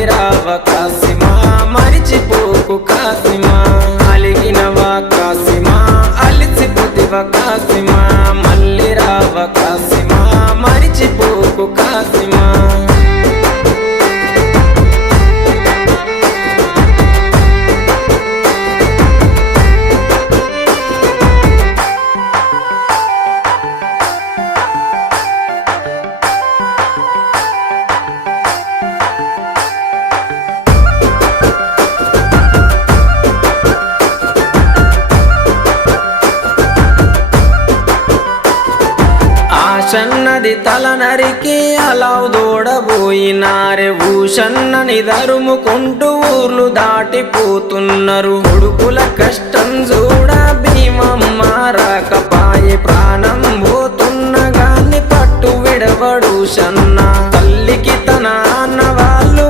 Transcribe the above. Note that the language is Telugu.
మళ్ళీ రావ కాసిమా మరిచిపోకు కాసిమా అలిగినవా కాసిమా అలిసిపోతివ కాసిమా మళ్ళీ రావ కాసిమా మరిచిపోకు కాసిమా ఆశన్నది తల నరికి అలావు దూడబోయినారే ఊషన్నని దరుముకుంటూ ఊర్లు దాటిపోతున్నారు కొడుకుల కష్టం చూడ భీమమ్మ రాకపాయే ప్రాణం పోతున్న గాని పట్టు విడవడు షన్న